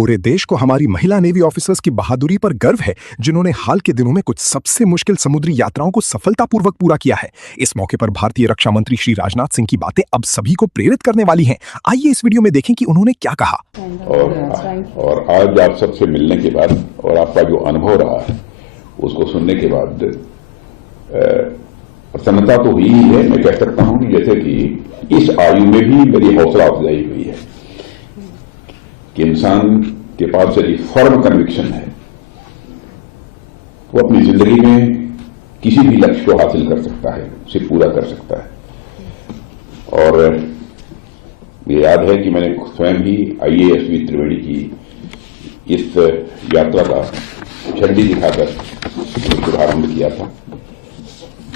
पूरे देश को हमारी महिला नेवी ऑफिसर्स की बहादुरी पर गर्व है, जिन्होंने हाल के दिनों में कुछ सबसे मुश्किल समुद्री यात्राओं को सफलतापूर्वक पूरा किया है। इस मौके पर भारतीय रक्षा मंत्री श्री राजनाथ सिंह की बातें अब सभी को प्रेरित करने वाली हैं। आइए इस वीडियो में देखें कि उन्होंने क्या कहा। और आज आप सबसे मिलने के बाद और आपका जो अनुभव रहा है उसको सुनने के बाद प्रसन्नता तो हुई ही है। मैं कह सकता हूं कि जैसे कि इस आयु में भी मेरी हौसला अफजाई हुई है कि इंसान के पास यदि फर्म कन्विक्शन है वो अपनी जिंदगी में किसी भी लक्ष्य को हासिल कर सकता है, उसे पूरा कर सकता है। और मुझे याद है कि मैंने स्वयं ही IASV त्रिवेणी की इस यात्रा का झंडी दिखाकर शुभारंभ किया था।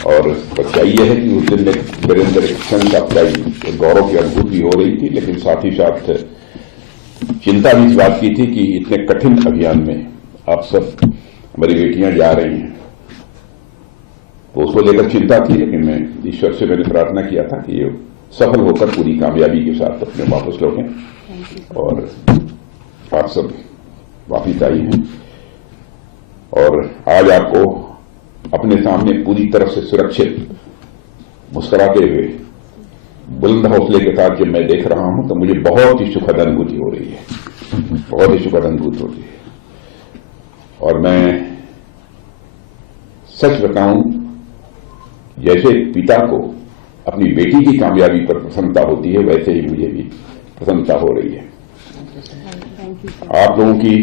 और सच्चाई यह है कि उस दिन मेरे अंदर एक सेंस ऑफ प्राइड, एक गौरव की अनुभूति हो रही थी, लेकिन साथ ही साथ चिंता भी इस बात की थी कि इतने कठिन अभियान में आप सब हमारी बेटियां जा रही हैं, तो उसको लेकर चिंता थी। लेकिन मैं ईश्वर से मैंने प्रार्थना किया था कि ये सफल होकर पूरी कामयाबी के साथ अपने वापस लौटें। और आप सब वापिस आई हैं और आज आपको अपने सामने पूरी तरह से सुरक्षित मुस्कुराते हुए बुलंद हौसले के साथ जब मैं देख रहा हूं तो मुझे बहुत ही सुखद अनुभूति हो रही है, बहुत ही सुखद अनुभूति हो रही है। और मैं सच बताऊं, जैसे पिता को अपनी बेटी की कामयाबी पर प्रसन्नता होती है, वैसे ही मुझे भी प्रसन्नता हो रही है। आप लोगों की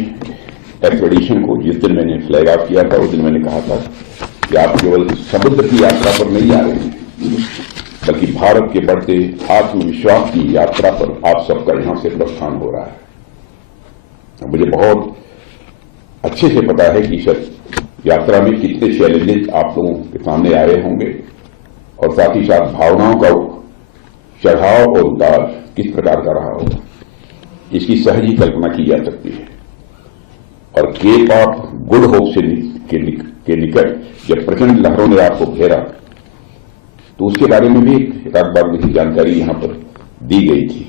एक्सपेडिशन को जिस दिन मैंने फ्लैग ऑफ किया था उस दिन मैंने कहा था कि आप केवल समुद्र की यात्रा पर नहीं जा रहे हैं, बल्कि भारत के बढ़ते आत्मविश्वास की यात्रा पर आप सबका यहां से प्रस्थान हो रहा है। मुझे बहुत अच्छे से पता है कि इस यात्रा में कितने चैलेंजेस आप लोगों के सामने आए होंगे और साथ ही साथ भावनाओं का चढ़ाव और उतार किस प्रकार का रहा होगा, इसकी सहज ही कल्पना की जा सकती है। और केप ऑफ गुड होप के निकट जब प्रचंड लहरों ने आपको घेरा तो उसके बारे में भी एक बार मुझे जानकारी यहां पर दी गई थी।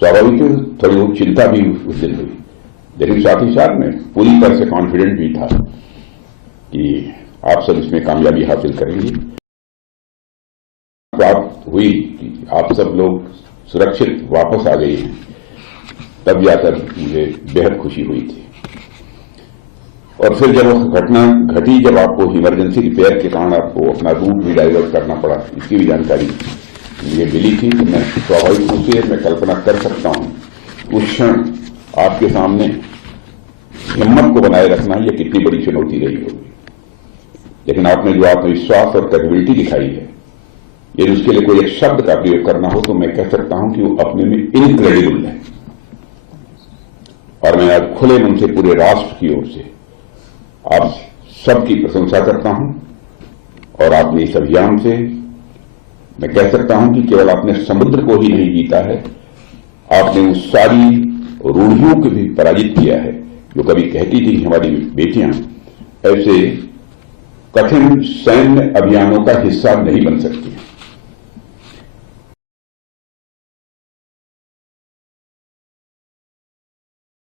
स्वाभाविक थोड़ी बहुत चिंता भी उस दिन हुई, लेकिन साथ ही साथ मैं पूरी तरह से कॉन्फिडेंट भी था कि आप सब इसमें कामयाबी हासिल करेंगे। बात हुई कि आप सब लोग सुरक्षित वापस आ गए हैं, तब जाकर मुझे बेहद खुशी हुई थी। और फिर जब वो घटना घटी, जब आपको इमरजेंसी रिपेयर के कारण आपको अपना रूट भी डाइवर्ट करना पड़ा, इसकी भी जानकारी मुझे मिली थी, तो मैं स्वाभाविक रूप से मैं कल्पना कर सकता हूं उस क्षण आपके सामने हिम्मत को बनाए रखना यह कितनी बड़ी चुनौती रही होगी। लेकिन आपने जो आत्मविश्वास और कैपेबिलिटी दिखाई है, यदि उसके लिए कोई एक शब्द का प्रयोग करना हो तो मैं कह सकता हूं कि वो अपने में इनक्रेडिबल है। और मैं आज खुले मन से पूरे राष्ट्र की ओर से आप सबकी प्रशंसा करता हूं। और आपने इस अभियान से मैं कह सकता हूं कि केवल आपने समुद्र को ही नहीं जीता है, आपने उन सारी रूढ़ियों को भी पराजित किया है जो कभी कहती थी कि हमारी बेटियां ऐसे कठिन सैन्य अभियानों का हिस्सा नहीं बन सकती।